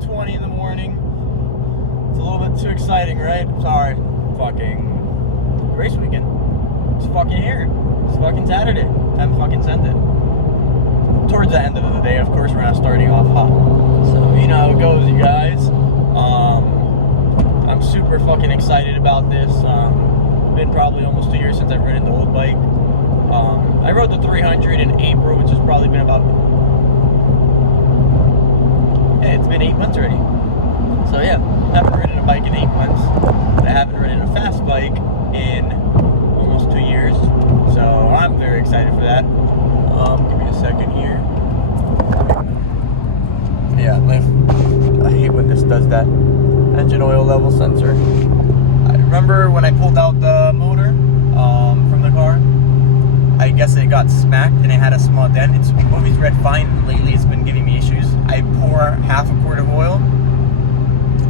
5:20 in the morning. It's a little bit too exciting, right? Sorry. Fucking race weekend. It's fucking here. It's fucking Saturday. Time to fucking send it. Towards the end of the day, of course, we're not starting off hot. So, you know how it goes, you guys. I'm super fucking excited about this. Been probably almost 2 years since I've ridden the old bike. I rode the 300 in April, which has probably been about... Hey, it's been 8 months already. So yeah, I haven't ridden a bike in 8 months. I haven't ridden a fast bike in almost 2 years. So I'm very excited for that. Give me a second here. Yeah, I hate when this does that. Engine oil level sensor. I remember when I pulled out the motor from the car, I guess it got smacked and it had a small dent. It's always read fine, and lately it's been giving me issues. I pour half a quart of oil,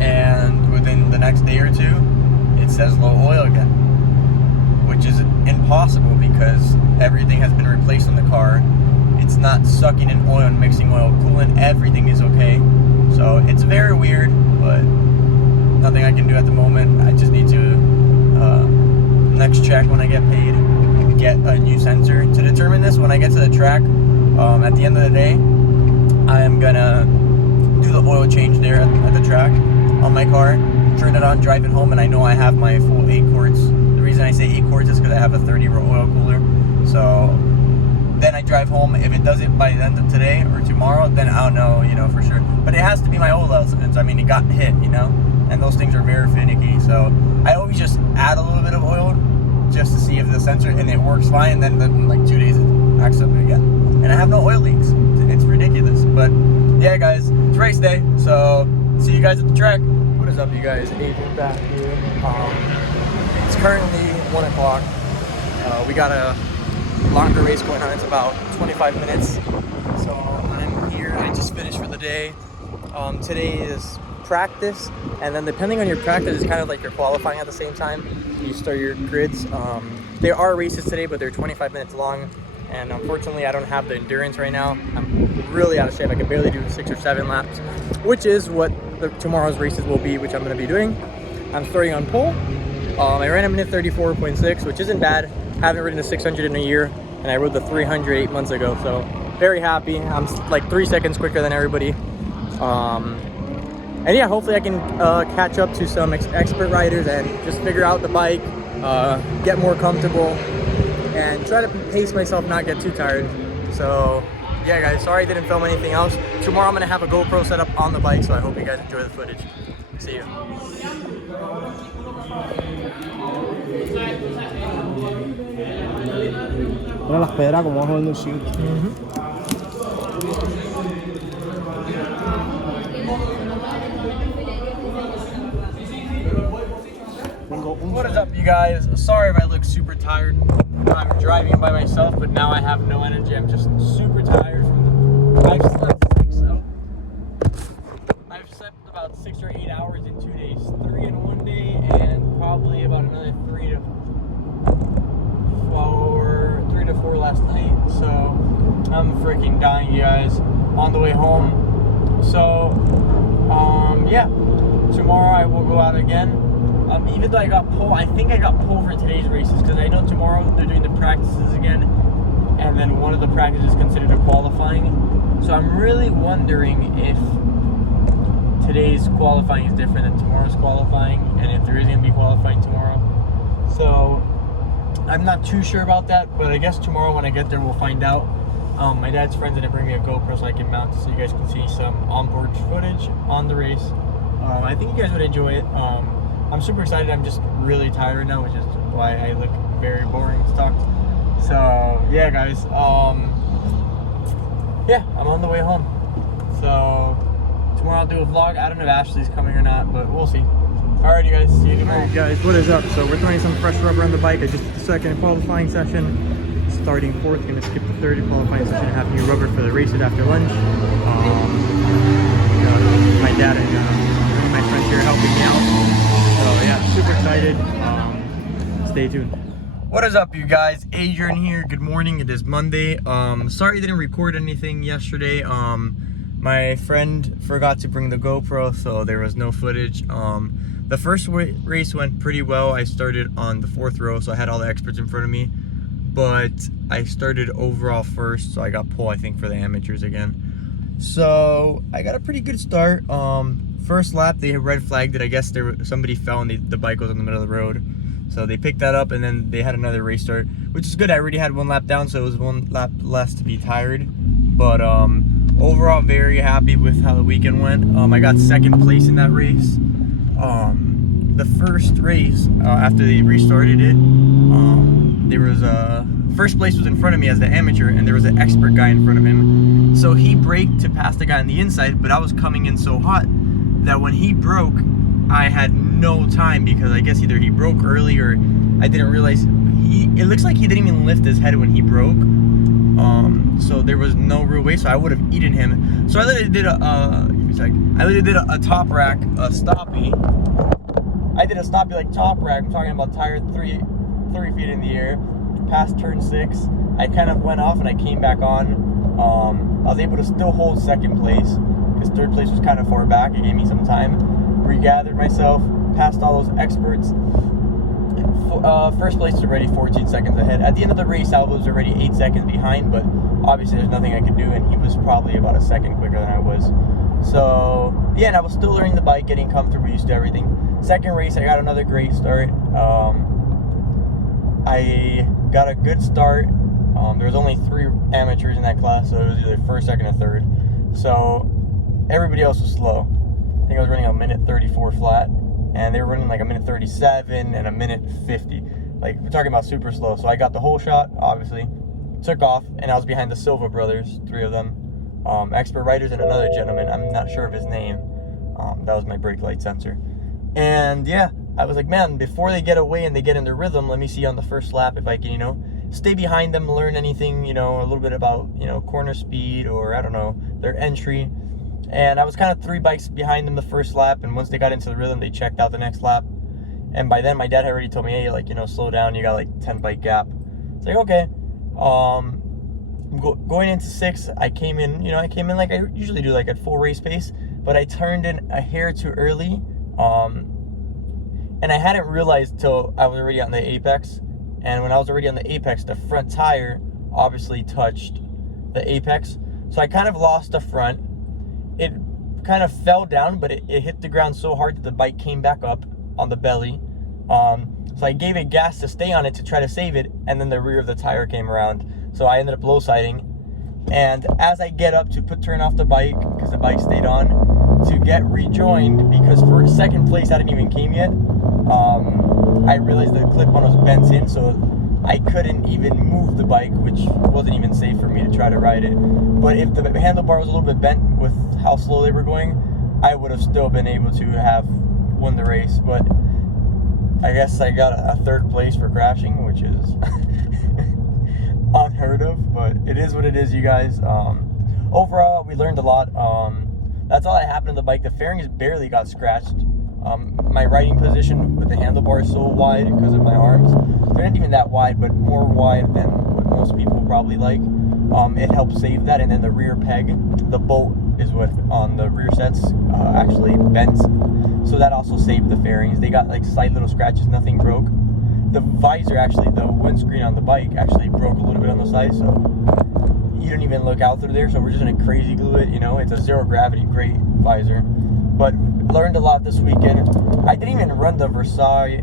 and within the next day or two, it says low oil again, which is impossible because everything has been replaced on the car. It's not sucking in oil and mixing oil, coolant, everything is okay. So it's very weird, but nothing I can do at the moment. I just need to, next check when I get paid, get a new sensor. To determine this, when I get to the track, at the end of the day, I am gonna do the oil change there at the track on my car, turn it on, drive it home, and I know I have my full 8 quarts. The reason I say 8 quarts is because I have a 30-row oil cooler. So then I drive home. If it does it by the end of today or tomorrow, then I don't know, you know, for sure. But it has to be my oil elements. I mean, it got hit, you know, and those things are very finicky. So I always just add a little bit of oil just to see if the sensor, and it works fine. Then in like 2 days, it acts up again. And I have no oil leaks. It's ridiculous. But yeah, guys, it's race day. So see you guys at the track. What is up, you guys? Adrian back here. It's currently 1 o'clock. We got a longer race going on. It's about 25 minutes. So I'm here. I just finished for the day. Today is practice, and then depending on your practice, it's kind of like you're qualifying at the same time. You start your grids. There are races today, but they're 25 minutes long, and unfortunately I don't have the endurance right now. I'm really out of shape. I can barely do 6 or 7 laps, which is what tomorrow's races will be, which I'm going to be doing. I'm starting on pole. I ran a minute 34.6, which isn't bad. Haven't ridden a 600 in a year, and I rode the 300 8 months ago, so very happy. I'm like 3 seconds quicker than everybody. And yeah, hopefully I can catch up to some expert riders and just figure out the bike, get more comfortable, and try to pace myself, not get too tired. So yeah, guys, sorry I didn't film anything else. Tomorrow I'm gonna have a GoPro set up on the bike, so I hope you guys enjoy the footage. See you. Ahora las pedras como abajo del shoot. What is up, you guys? Sorry if I look super tired. I'm driving by myself, but now I have no energy. I'm just super tired from the... I've slept about 6 or 8 hours in 2 days. 3 in 1 day, and probably about another 3 to 4 last night. So I'm freaking dying, you guys. On the way home. So yeah, tomorrow I will go out again. Even though I got pole, I think I got pole for today's races, because I know tomorrow they're doing the practices again, and then one of the practices is considered a qualifying. So I'm really wondering if today's qualifying is different than tomorrow's qualifying, and if there is going to be qualifying tomorrow. So I'm not too sure about that, but I guess tomorrow when I get there we'll find out. My dad's friend's gonna bring me a GoPro so I can mount it, so you guys can see some onboard footage on the race. I think you guys would enjoy it. I'm super excited. I'm just really tired right now, which is why I look very boring to talk to. So yeah, guys, yeah, I'm on the way home. So tomorrow I'll do a vlog. I don't know if Ashley's coming or not, but we'll see. Alright, you guys, see you tomorrow. Alright, guys, what is up? So we're throwing some fresh rubber on the bike. I just did the second qualifying session, starting 4th. Gonna skip the 3rd qualifying session and have new rubber for the races after lunch. My dad and one of my friends here helping me out. So yeah, super excited. Stay tuned. What is up, you guys? Adrian here. Good morning. It is Monday. Sorry I didn't record anything yesterday. My friend forgot to bring the GoPro, so there was no footage. The first race went pretty well. I started on the 4th row, so I had all the experts in front of me. But I started overall first, so I got pole, I think, for the amateurs again. So I got a pretty good start. First lap, they red flagged it. I guess somebody fell and the bike was in the middle of the road. So they picked that up, and then they had another race start, which is good. I already had 1 lap down, so it was 1 lap less to be tired. But overall, very happy with how the weekend went. I got 2nd place in that race. The first race, after they restarted it, there was first place was in front of me as the amateur, and there was an expert guy in front of him. So he braked to pass the guy on the inside, but I was coming in so hot that when he broke, I had no time, because I guess either he broke early or I didn't realize it looks like he didn't even lift his head when he broke. So there was no real way, so I would have eaten him. So I literally did a top rack, a stoppie. I did a stoppie like top rack. I'm talking about tire 3 feet in the air, past turn 6. I kind of went off and I came back on. I was able to still hold 2nd place because 3rd place was kind of far back. It gave me some time. Regathered myself, passed all those experts. First place was already 14 seconds ahead. At the end of the race, I was already 8 seconds behind, but obviously there's nothing I could do, and he was probably about a second quicker than I was. So yeah, and I was still learning the bike, getting comfortable, used to everything. 2nd race, I got another great start. I got a good start. There was only 3 amateurs in that class, so it was either 1st, 2nd, or 3rd. So everybody else was slow. I think I was running a minute 34 flat, and they were running like a minute 37 and a minute 50. Like, we're talking about super slow. So I got the whole shot, obviously, took off, and I was behind the Silva brothers, 3 of them, expert riders, and another gentleman. I'm not sure of his name. That was my brake light sensor. And yeah, I was like, man, before they get away and they get in their rhythm, let me see on the first lap if I can, stay behind them, learn anything, a little bit about, corner speed, or I don't know, their entry. And I was kind of 3 bikes behind them the first lap, and once they got into the rhythm, they checked out the next lap. And by then, my dad had already told me, hey, slow down, you got like 10 bike gap. It's like, okay. Going into 6, I came in like I usually do, like at full race pace, but I turned in a hair too early. And I hadn't realized till I was already on the apex. And when I was already on the apex, the front tire obviously touched the apex. So I kind of lost the front. It kind of fell down, but it hit the ground so hard that the bike came back up on the belly. So I gave it gas to stay on it to try to save it, and then the rear of the tire came around. So I ended up low siding. And as I get up to turn off the bike, because the bike stayed on, to get rejoined, because for 2nd place I didn't even came yet, I realized the clip-on was bent in, so I couldn't even move the bike, which wasn't even safe for me to try to ride it. But if the handlebar was a little bit bent with how slow they were going, I would have still been able to have won the race. But I guess I got a 3rd place for crashing, which is unheard of, but it is what it is, you guys. Overall, we learned a lot. That's all that happened to the bike. The fairings barely got scratched. My riding position with the handlebar is so wide because of my arms. They're not even that wide, but more wide than what most people probably like. It helped save that. And then the rear peg, the bolt is what on the rear sets actually bent. So that also saved the fairings. They got like slight little scratches, nothing broke. The visor, actually, the windscreen on the bike actually broke a little bit on the side, so you don't even look out through there. So we're just gonna crazy glue it, it's a 0 gravity, great visor. But learned a lot this weekend. I didn't even run the Versailles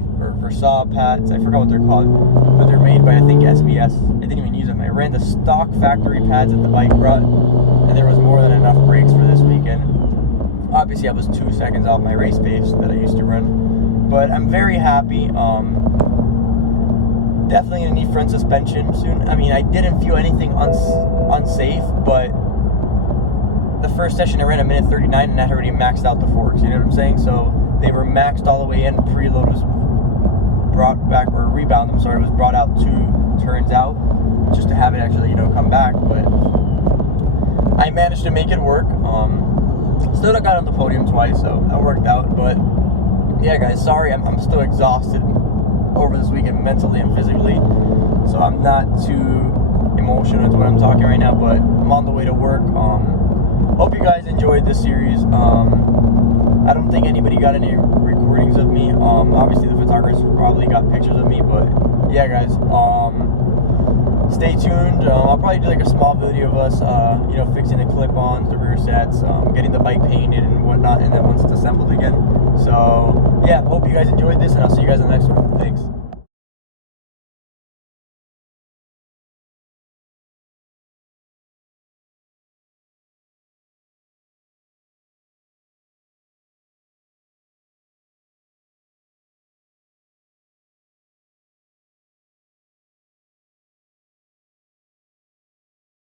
pads. I forgot what they're called, but they're made by, I think, SBS. I didn't even use them. I ran the stock factory pads that the bike brought, and there was more than enough brakes for this weekend. Obviously, I was 2 seconds off my race pace that I used to run, but I'm very happy. Definitely gonna need front suspension soon. I mean, I didn't feel anything unsafe, but the first session I ran a minute 39 and I had already maxed out the forks, you know what I'm saying? So they were maxed all the way in. Preload was brought back, or rebound, was brought out 2 turns out, just to have it actually, come back. But I managed to make it work. Still got on the podium twice, so that worked out. But yeah, guys, sorry, I'm still exhausted over this weekend, mentally and physically, so I'm not too emotional into what I'm talking right now, but I'm on the way to work. hope you guys enjoyed this series. I don't think anybody got any recordings of me. Obviously the photographers probably got pictures of me, but yeah, guys. Stay tuned. I'll probably do like a small video of us, you know, fixing the clip-ons, the rear sets, getting the bike painted and whatnot, and then once it's assembled again. So yeah, hope you guys enjoyed this, and I'll see you guys in the next one. Thanks.